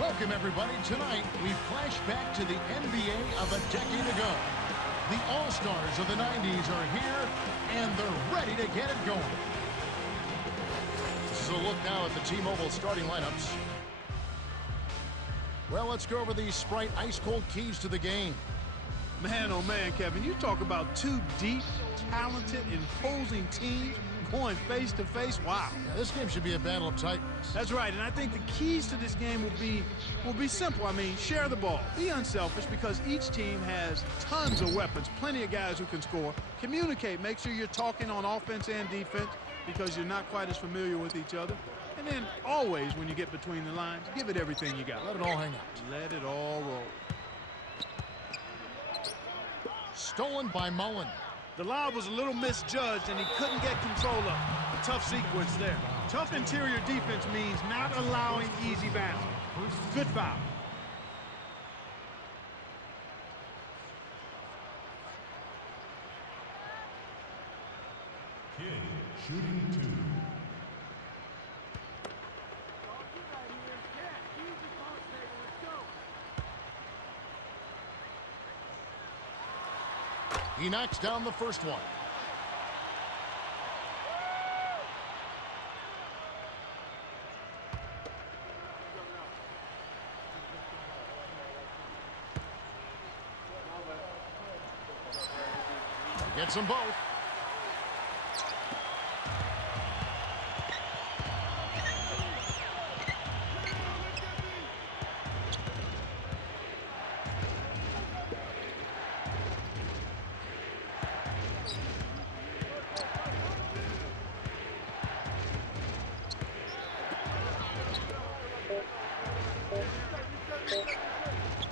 Welcome, everybody. Tonight, we flash back to the NBA of a decade ago. The All-Stars of the 90s are here, and they're ready to get it going. This is a look now at the T-Mobile starting lineups. Well, let's go over these Sprite ice-cold keys to the game. Man, oh man, Kevin, you talk about two deep, talented, imposing teams going face-to-face. Wow. Yeah, this game should be a battle of titans. That's right, and I think the keys to this game will be simple. I mean, share the ball. Be unselfish because each team has tons of weapons, plenty of guys who can score. Communicate. Make sure you're talking on offense and defense because you're not quite as familiar with each other. And then always, when you get between the lines, give it everything you got. Let it all hang out. Let it all roll. Stolen by Mullen. The lob was a little misjudged, and he couldn't get control of it. A tough sequence there. Tough interior defense means not allowing easy bounds. Good foul. Kid shooting two. He knocks down the first one. Gets them both.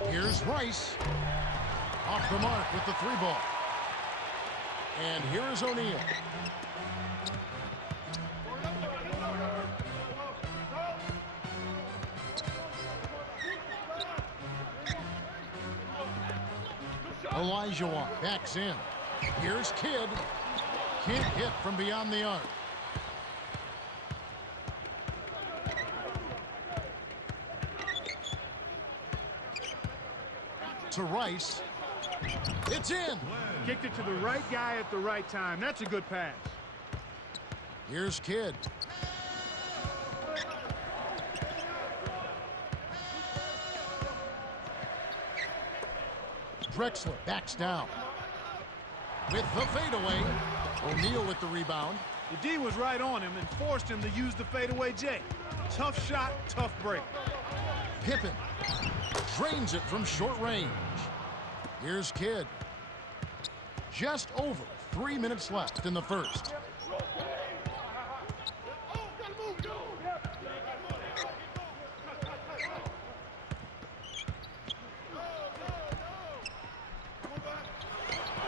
Here's Rice. Off the mark with the three ball. And here is O'Neal. Elijah backs in. Here's Kidd. Can't hit from beyond the arc. To Rice. It's in. Kicked it to the right guy at the right time. That's a good pass. Here's Kidd. Drexler backs down. With the fadeaway. O'Neal with the rebound. The D was right on him and forced him to use the fadeaway J. Tough shot, tough break. Pippen drains it from short range. Here's Kidd. Just over 3 minutes left in the first.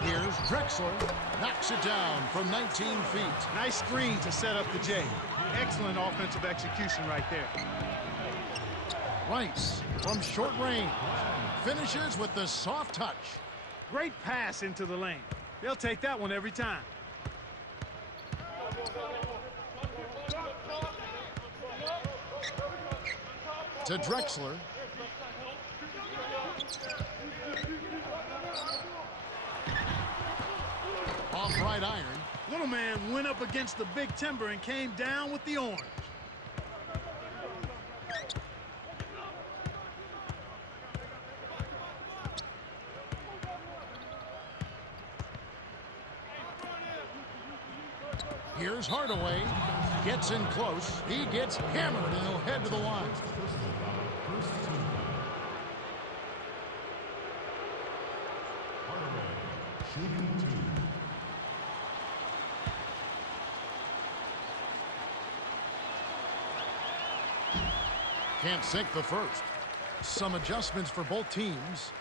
Here's Drexler. Knocks it down from 19 feet. Nice screen to set up the J. Excellent offensive execution right there. Rice from short range. Finishes with the soft touch. Great pass into the lane. They'll take that one every time. To Drexler. Off right iron. Little man went up against the big timber and came down with the orange. Here's Hardaway. Gets in close. He gets hammered, and he'll head to the line. Hardaway shooting two. Can't sink the first. Some adjustments for both teams.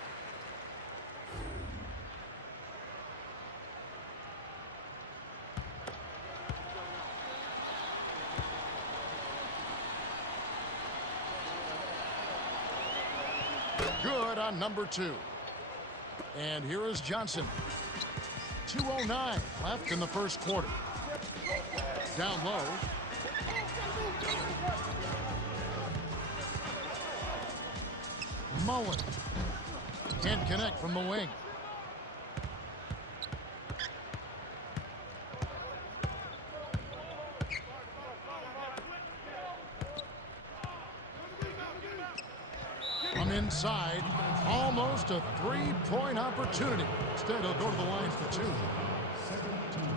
Good on number 2. And here is Johnson. 2:09 left in the first quarter. Down low. Mullen. Can't connect from the wing. From inside, almost a three-point opportunity. Instead, he'll go to the line for two.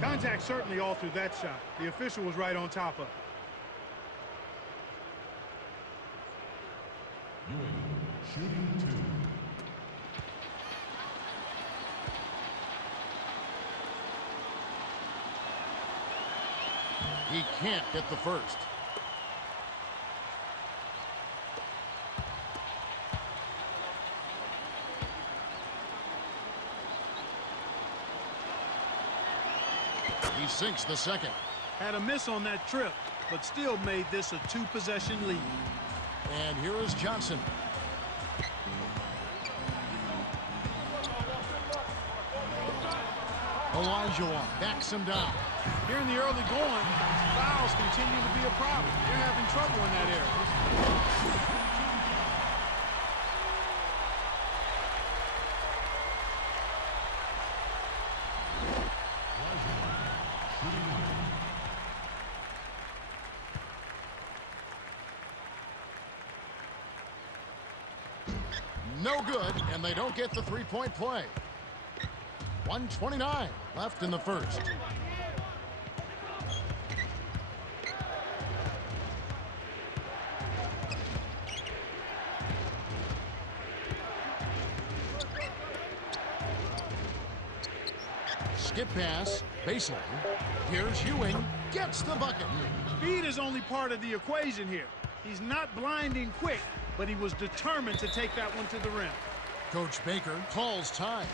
Contact certainly all through that shot. The official was right on top of it. Shooting two. He can't get the first. He sinks the second. Had a miss on that trip, but still made this a two-possession lead. And here is Johnson. Olajuwon backs him down. Here in the early going, fouls continue to be a problem. They're having trouble in that area. No good, and they don't get the three-point play. 1:29 left in the first. Skip pass, baseline. Here's Ewing, gets the bucket. Speed is only part of the equation here. He's not blinding quick, but he was determined to take that one to the rim. Coach Baker calls time.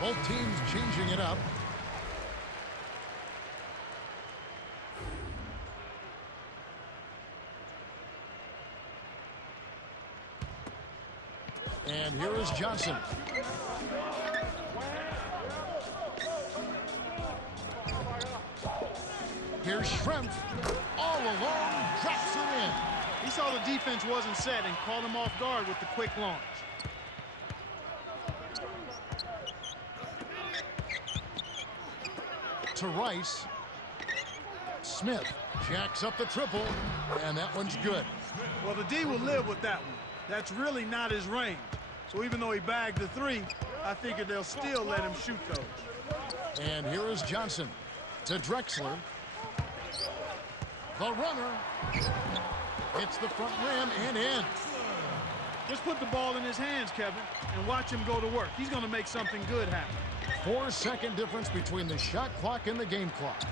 Both teams changing it up. And here is Johnson. Here's Schrempf. All alone, drops it in. He saw the defense wasn't set and caught him off guard with the quick launch. To Rice. Smith jacks up the triple, and that one's good. Well, the D will live with that one. That's really not his range. So even though he bagged the three, I figure they'll still let him shoot those. And here is Johnson to Drexler. The runner hits the front rim and in. Just put the ball in his hands, Kevin, and watch him go to work. He's going to make something good happen. 4-second difference between the shot clock and the game clock.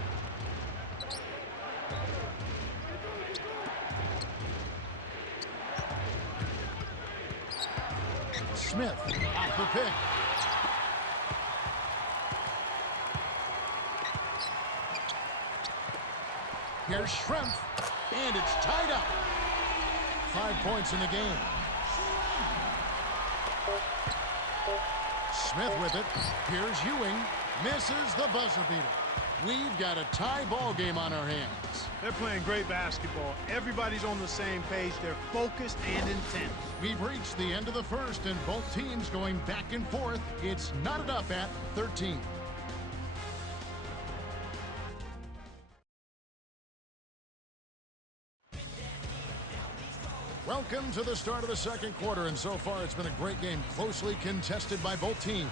Smith off the pick. Here's Schrempf, and it's tied up. 5 points in the game. Smith with it. Here's Ewing. Misses the buzzer beater. We've got a tie ball game on our hands. They're playing great basketball. Everybody's on the same page. They're focused and intent. We've reached the end of the first, and both teams going back and forth. It's knotted up at 13. Welcome to the start of the second quarter, and so far it's been a great game, closely contested by both teams.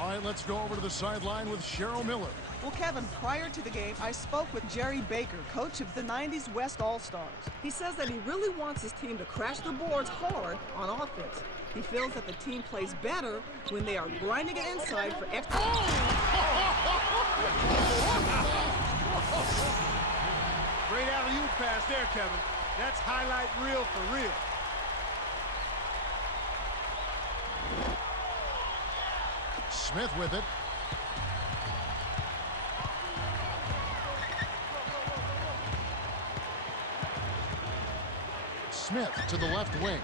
All right, let's go over to the sideline with Cheryl Miller. Well, Kevin, prior to the game, I spoke with Jerry Baker, coach of the 90's West All-Stars. He says that he really wants his team to crash the boards hard on offense. He feels that the team plays better when they are grinding it inside for extra... Great alley-oop pass there, Kevin. That's highlight reel for real. Smith with it. Smith to the left wing.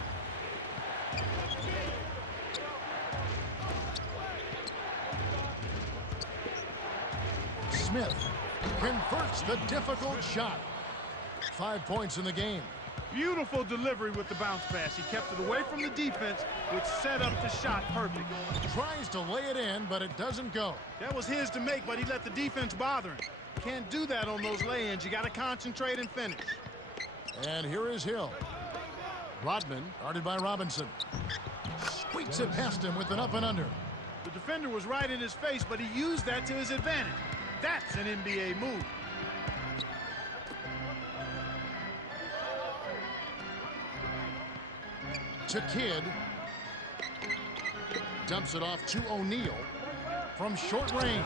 Smith converts the difficult shot. 5 points in the game. Beautiful delivery with the bounce pass. He kept it away from the defense, which set up the shot perfect. Tries to lay it in, but it doesn't go. That was his to make, but he let the defense bother him. Can't do that on those lay-ins. You got to concentrate and finish. And here is Hill. Rodman, guarded by Robinson. Squeaks it past him with an up and under. The defender was right in his face, but he used that to his advantage. That's an NBA move. To Kidd. Dumps it off to O'Neal. From short range.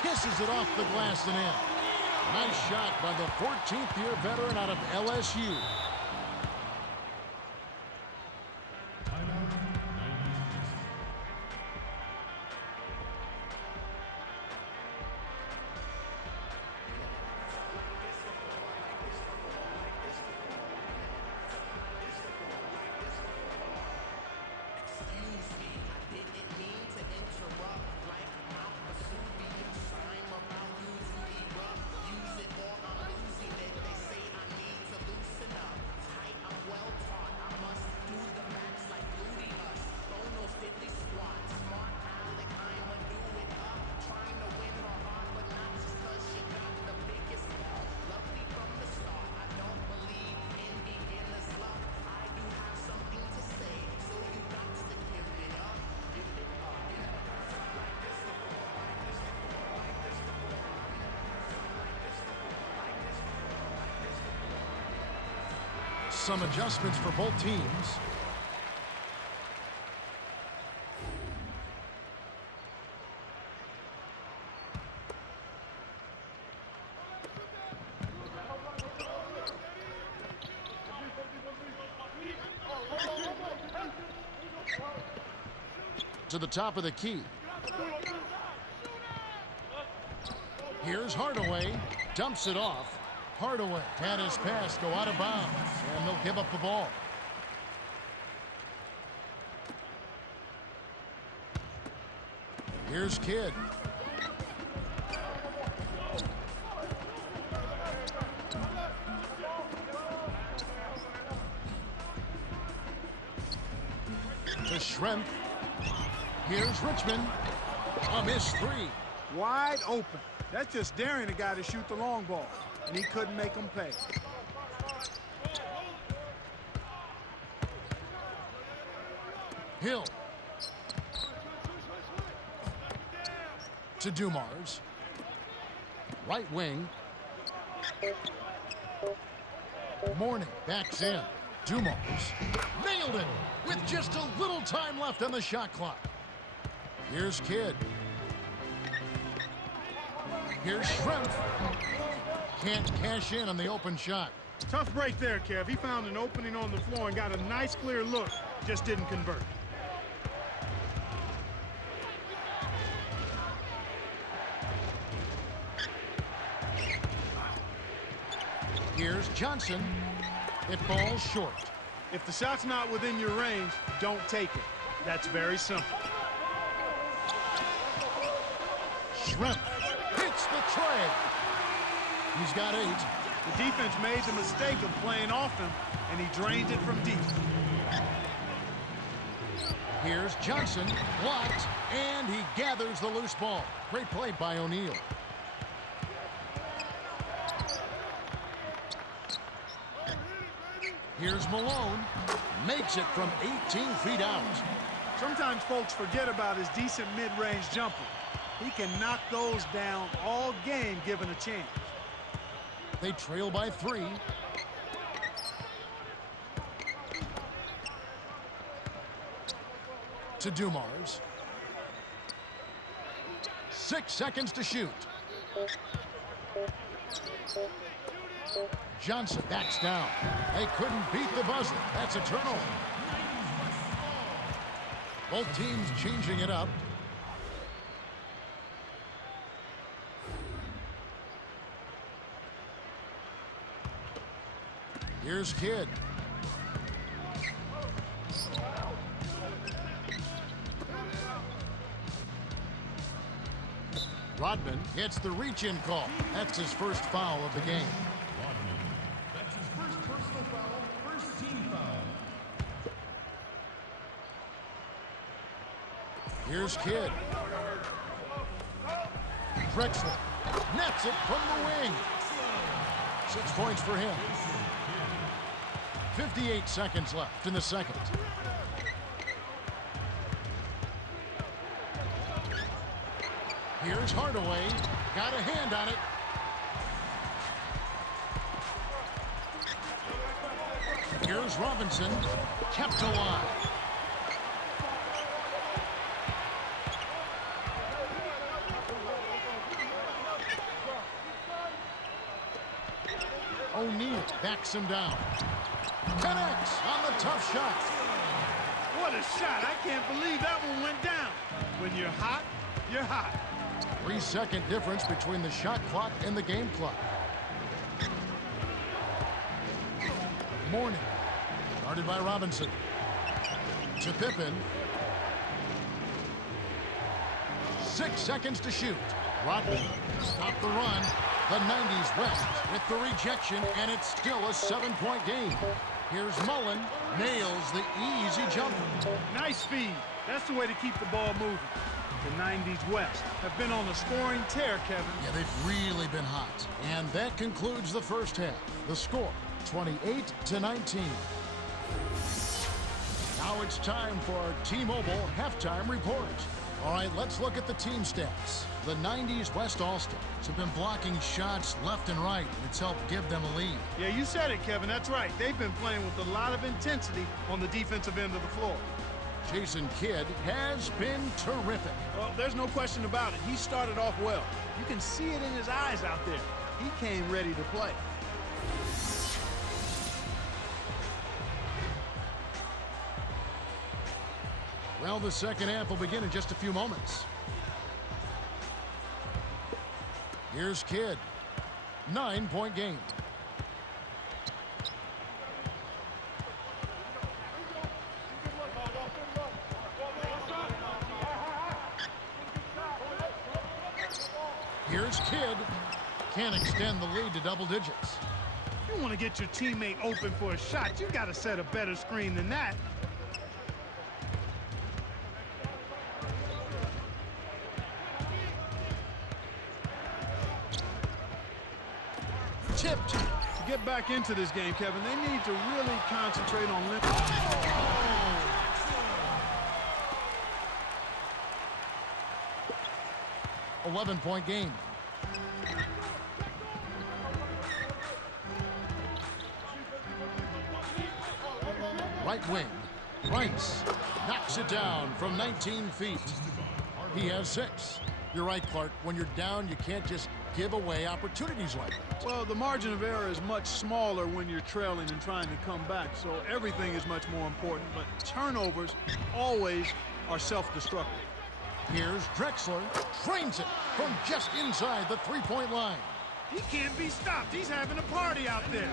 Kisses it off the glass and in. Nice shot by the 14th-year veteran out of LSU. Some adjustments for both teams. To the top of the key. Here's Hardaway. Dumps it off. Hardaway had his pass go out of bounds, and they'll give up the ball. Here's Kidd. To Schrempf. Here's Richmond. A missed three. Wide open. That's just daring a guy to shoot the long ball, and he couldn't make him pay. Hill. To Dumars. Right wing. Mourning backs in. Dumars nailed it with just a little time left on the shot clock. Here's Kidd. Here's Schrempf. Can't cash in on the open shot. Tough break there, Kev. He found an opening on the floor and got a nice clear look. Just didn't convert. Here's Johnson. It falls short. If the shot's not within your range, don't take it. That's very simple. Schrempf hits the tray. He's got 8. The defense made the mistake of playing off him, and he drained it from deep. Here's Johnson, blocked, and he gathers the loose ball. Great play by O'Neal. Here's Malone, makes it from 18 feet out. Sometimes folks forget about his decent mid-range jumper. He can knock those down all game given a chance. They trail by 3. To Dumars. 6 seconds to shoot. Johnson backs down. They couldn't beat the buzzer. That's a turnover. Both teams changing it up. Here's Kidd. Rodman gets the reach-in call. That's his first foul of the game. Rodman. That's his first personal foul, first team foul. Here's Kidd. Drexler nets it from the wing. 6 points for him. 58 seconds left in the second. Here's Hardaway. Got a hand on it. Here's Robinson. Kept alive. O'Neal backs him down. Connects on the tough shot. What a shot. I can't believe that one went down. When you're hot, you're hot. 3-second difference between the shot clock and the game clock. Morning. Started by Robinson. To Pippen. 6 seconds to shoot. Rodman stopped the run. The 90s West with the rejection, and it's still a 7-point game. Here's Mullen. Nails the easy jumper. Nice speed. That's the way to keep the ball moving. The 90s West have been on a scoring tear, Kevin. Yeah, they've really been hot. And that concludes the first half. The score, 28-19. Now it's time for our T-Mobile halftime report. All right, let's look at the team stats. The 90s West All-Stars have been blocking shots left and right. It's helped give them a lead. Yeah, you said it, Kevin. That's right. They've been playing with a lot of intensity on the defensive end of the floor. Jason Kidd has been terrific. Well, there's no question about it. He started off well. You can see it in his eyes out there. He came ready to play. Well, the second half will begin in just a few moments. Here's Kidd. 9-point game. Here's Kidd. Can't extend the lead to double digits. You want to get your teammate open for a shot, you got to set a better screen than that. Tipped. To get back into this game, Kevin, they need to really concentrate on limiting. 11-point game. Right wing. Rice knocks it down from 19 feet. He has 6. You're right, Clark. When you're down, you can't just give away opportunities like that. Well, the margin of error is much smaller when you're trailing and trying to come back, so everything is much more important, but turnovers always are self-destructive. Here's Drexler. Trains it from just inside the 3-point line. He can't be stopped. He's having a party out there.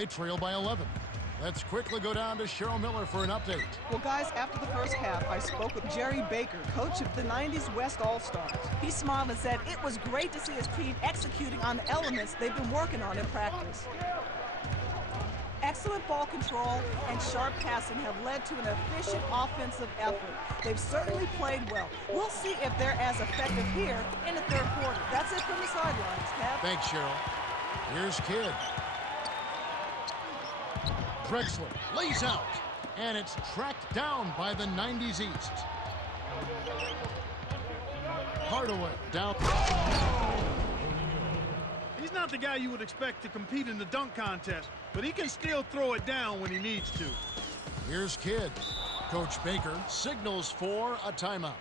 They trail by 11. Let's quickly go down to Cheryl Miller for an update. Well, guys, after the first half, I spoke with Jerry Baker, coach of the 90's West All-Stars. He smiled and said it was great to see his team executing on the elements they've been working on in practice. Excellent ball control and sharp passing have led to an efficient offensive effort. They've certainly played well. We'll see if they're as effective here in the third quarter. That's it from the sidelines, Kev. Thanks, Cheryl. Here's Kidd. Drexler lays out, and it's tracked down by the 90's East. Hardaway down. He's not the guy you would expect to compete in the dunk contest, but he can still throw it down when he needs to. Here's Kidd. Coach Baker signals for a timeout.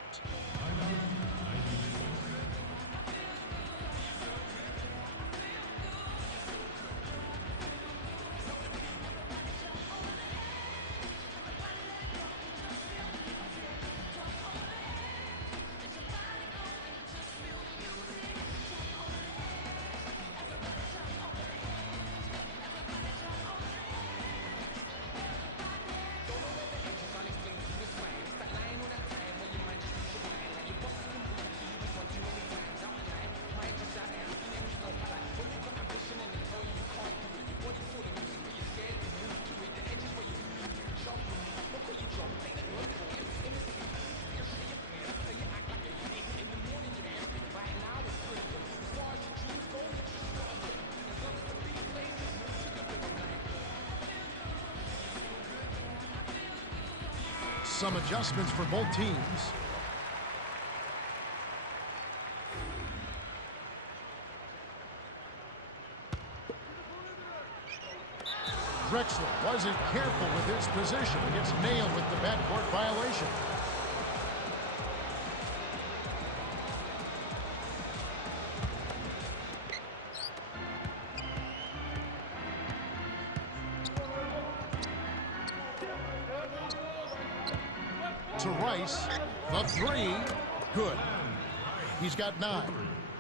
Some adjustments for both teams. Drexler wasn't careful with his position. Gets nailed with the backcourt violation. To Rice, the three, good. He's got 9.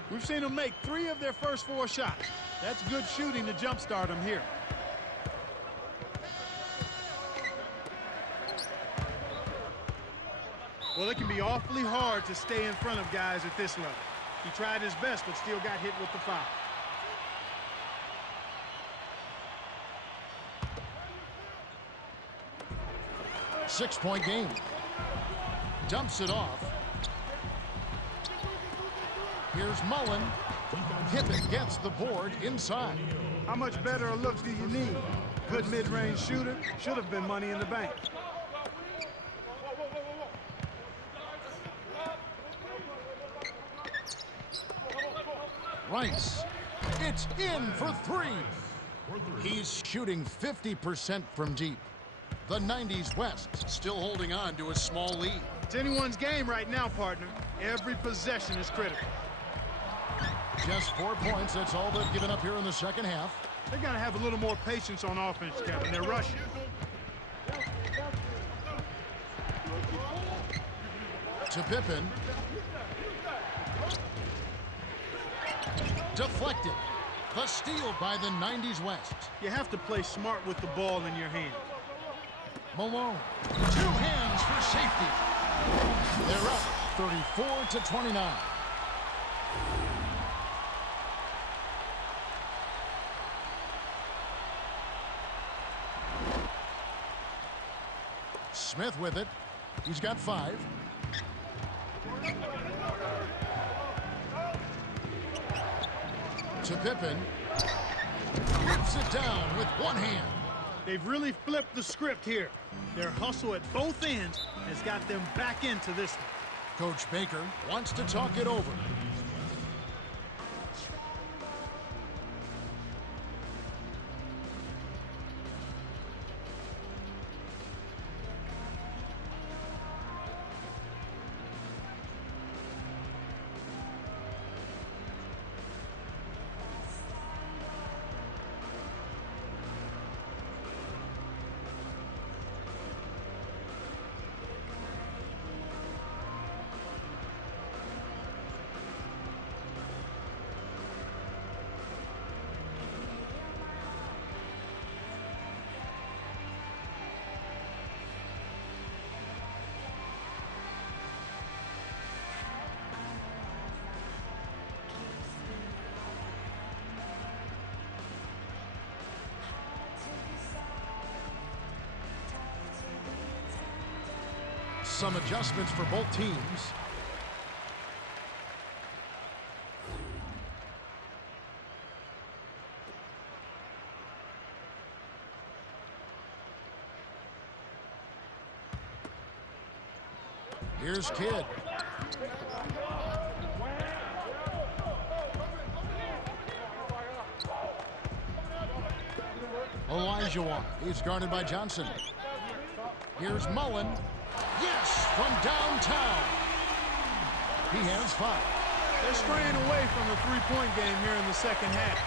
We've seen them make 3 of their first 4 shots. That's good shooting to jumpstart them here. Well, it can be awfully hard to stay in front of guys at this level. He tried his best, but still got hit with the foul. Six-point game. Dumps it off. Here's Mullen. Pippen gets the board inside. How much better a look do you need? Good mid-range shooter. Should have been money in the bank. Rice. It's in for 3. He's shooting 50% from deep. The 90's West still holding on to a small lead. It's anyone's game right now, partner. Every possession is critical. Just 4 points. That's all they've given up here in the second half. They're going to have a little more patience on offense, Kevin. They're rushing. To Pippen. Deflected. The steal by the 90's West. You have to play smart with the ball in your hands. Malone. 2 hands for safety. They're up 34-29. Smith with it. He's got 5. To Pippen. Rips it down with 1 hand. They've really flipped the script here. Their hustle at both ends has got them back into this one. Coach Baker wants to talk it over. some adjustments for both teams. Here's Kidd. Olajuwon. He's guarded by Johnson. Here's Mullen. Yes, from downtown. He has 5. They're straying away from the three-point game here in the second half.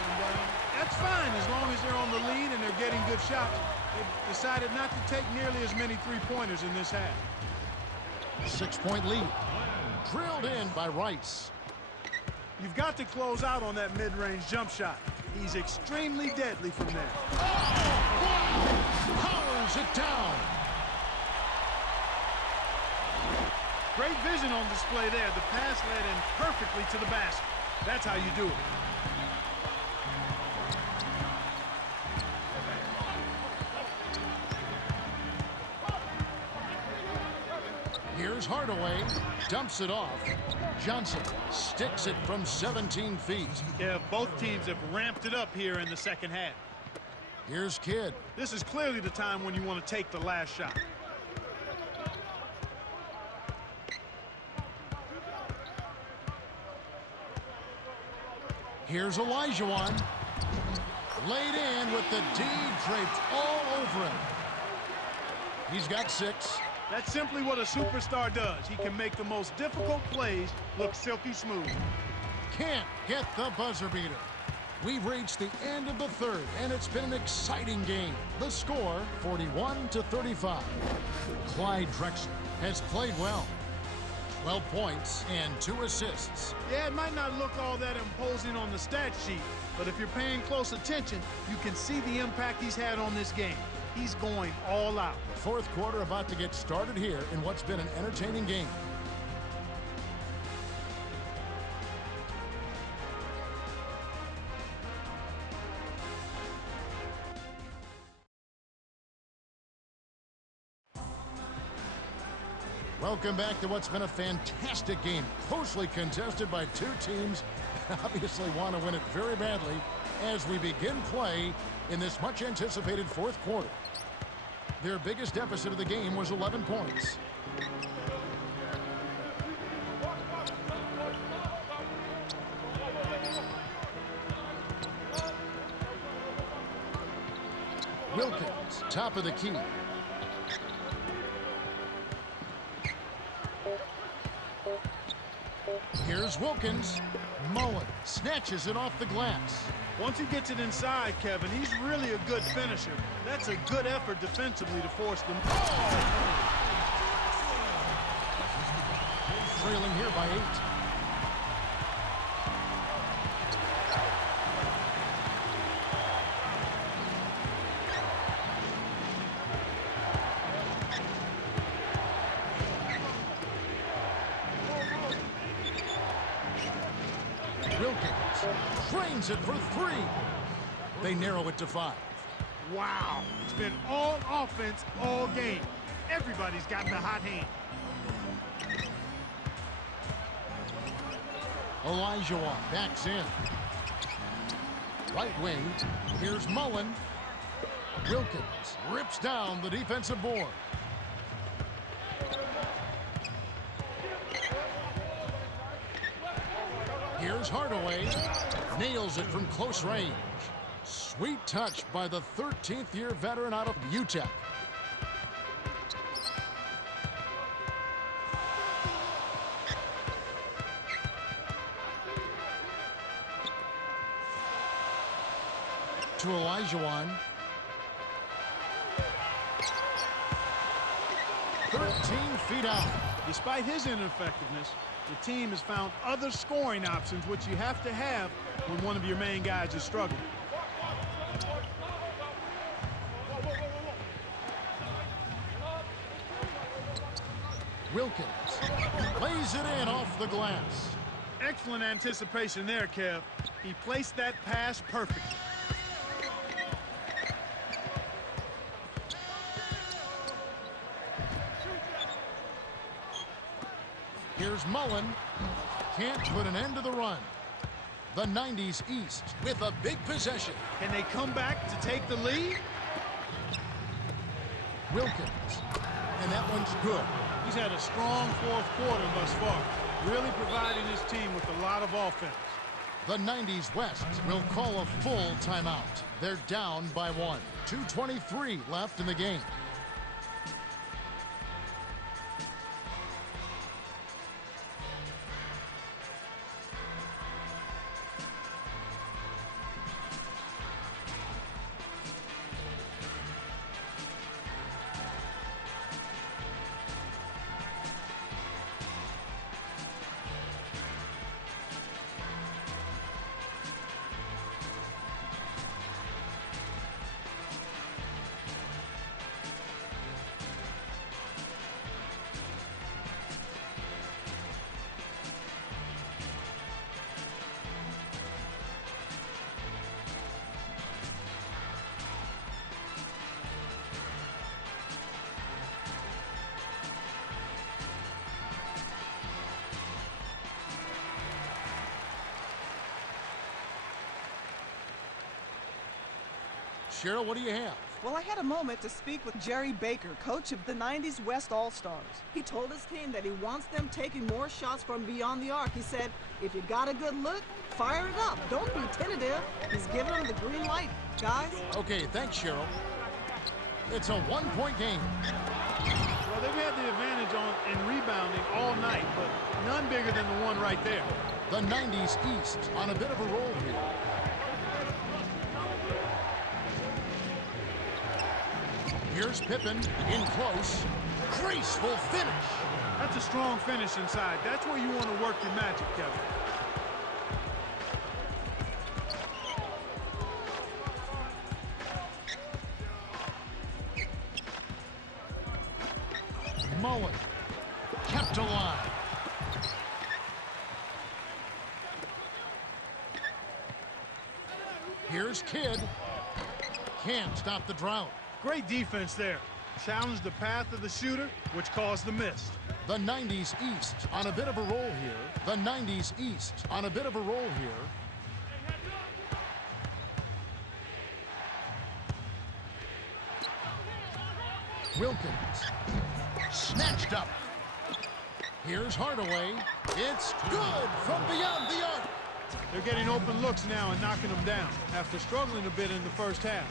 And that's fine as long as they're on the lead and they're getting good shots. They've decided not to take nearly as many three-pointers in this half. 6-point lead. Drilled in by Rice. You've got to close out on that mid-range jump shot. He's extremely deadly from there. Powers it down. Great vision on display there. The pass led in perfectly to the basket. That's how you do it. Here's Hardaway. Dumps it off. Johnson sticks it from 17 feet. Yeah, both teams have ramped it up here in the second half. Here's Kidd. This is clearly the time when you want to take the last shot. Here's Olajuwon. Laid in with the D draped all over him. He's got 6. That's simply what a superstar does. He can make the most difficult plays look silky smooth. Can't get the buzzer beater. We've reached the end of the third, and it's been an exciting game. The score, 41-35. Clyde Drexler has played well. 12 points and 2 assists. Yeah, it might not look all that imposing on the stat sheet, but if you're paying close attention, you can see the impact he's had on this game. He's going all out. The fourth quarter about to get started here in what's been an entertaining game. Welcome back to what's been a fantastic game. Closely contested by 2 teams that obviously want to win it very badly as we begin play in this much anticipated fourth quarter. Their biggest deficit of the game was 11 points. Wilkins, top of the key. Here's Wilkins. Mullen snatches it off the glass. Once he gets it inside, Kevin, he's really a good finisher. That's a good effort defensively to force them. Trailing here by 8. Wilkins drains it for 3. They narrow it to 5. Wow, it's been all offense all game. Everybody's got the hot hand. Olajuwon backs in. Right wing. Here's Mullen. Wilkins rips down the defensive board. Here's Hardaway. Nails it from close range. Sweet touch by the 13th year veteran out of UTEP. To Olajuwon. 13 feet out. Despite his ineffectiveness, the team has found other scoring options, which you have to have when one of your main guys is struggling. Wilkins lays it in off the glass. Excellent anticipation there, Kev. He placed that pass perfectly. Here's Mullen. Can't put an end to the run. The 90s East with a big possession. Can they come back to take the lead? Wilkins. And that one's good. He's had a strong fourth quarter thus far, really providing his team with a lot of offense. The 90s West will call a full timeout. They're down by 1. 2:23 left in the game. Cheryl, what do you have? Well, I had a moment to speak with Jerry Baker, coach of the 90s West All-Stars. He told his team that he wants them taking more shots from beyond the arc. He said, if you got a good look, fire it up. Don't be tentative. He's giving them the green light, guys. Okay, thanks, Cheryl. It's a one-point game. Well, they've had the advantage in rebounding all night, but none bigger than the one right there. The 90s East on a bit of a roll here. Here's Pippen in close. Graceful finish. That's a strong finish inside. That's where you want to work your magic, Kevin. Mullen kept alive. Here's Kidd. Can't stop the drought. Great defense there. Challenged the path of the shooter, which caused the miss. The 90s East on a bit of a roll here. The 90s East on a bit of a roll here. Wilkins. Snatched up. Here's Hardaway. It's good from beyond the arc. They're getting open looks now and knocking them down after struggling a bit in the first half.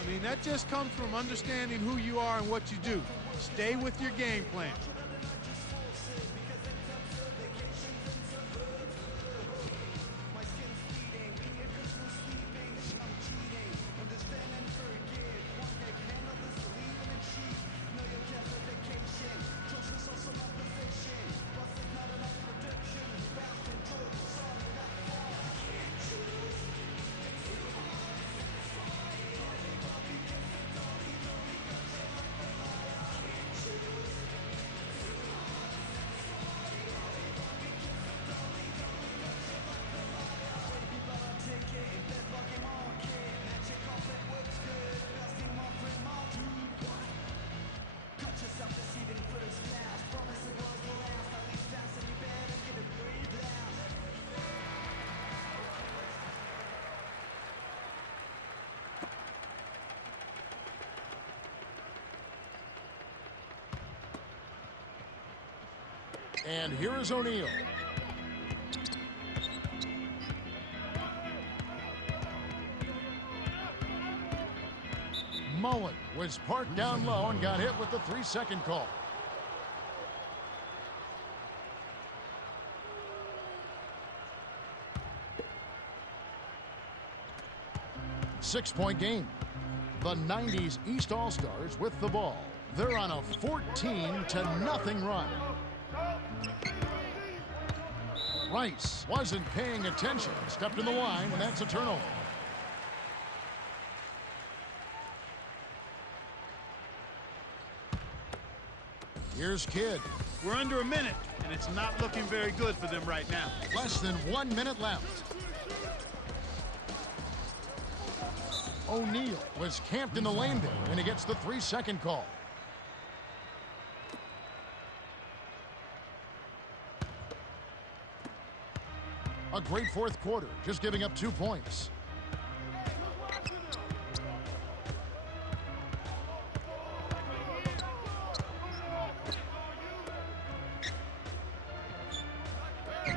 I mean, that just comes from understanding who you are and what you do. Stay with your game plan. And here is O'Neal. Mullen was parked down low and got hit with the 3-second call. Six-point game. The 90s East All-Stars with the ball. They're on a 14-0 run. Rice wasn't paying attention, stepped in the line, and that's a turnover. Here's Kidd. We're under a minute, and it's not looking very good for them right now. Less than 1 minute left. O'Neal was camped in the lane there, and he gets the 3-second call. A great fourth quarter, just giving up 2 points.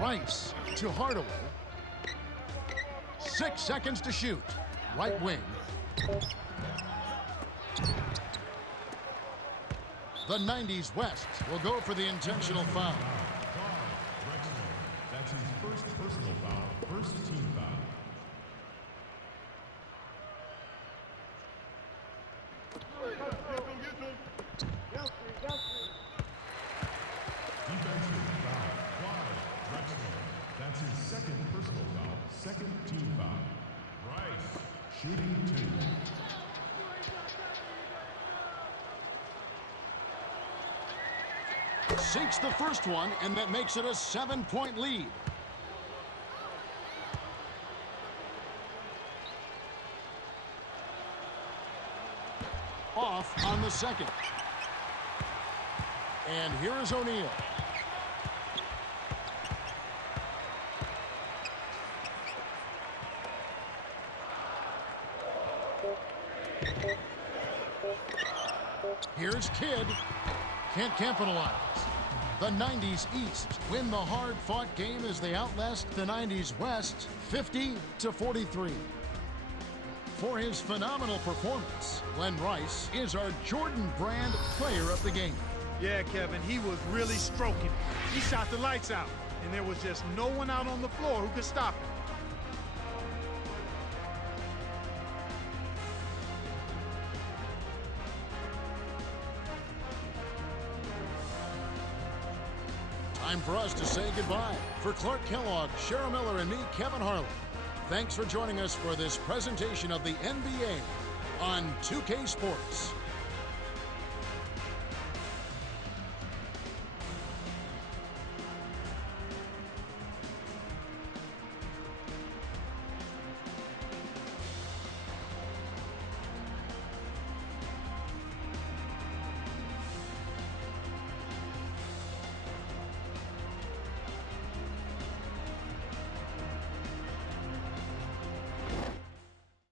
Rice to Hardaway. 6 seconds to shoot. Right wing. The 90's West will go for the intentional foul. That's his first personal foul, first team foul. Defensive foul, Clyde Drexler. That's his second personal foul, second team foul. Rice, shooting 2. Sinks the first one, and that makes it a 7-point lead. Off on the second. And here is O'Neal. Here's Kidd. Can't capitalize. The 90's East win the hard-fought game as they outlast the 90's West 50-43. For his phenomenal performance, Glenn Rice is our Jordan Brand player of the game. Yeah, Kevin, he was really stroking. He shot the lights out, and there was just no one out on the floor who could stop him. Time for us to say goodbye. For Clark Kellogg, Cheryl Miller, and me, Kevin Harlan, thanks for joining us for this presentation of the NBA on 2K Sports.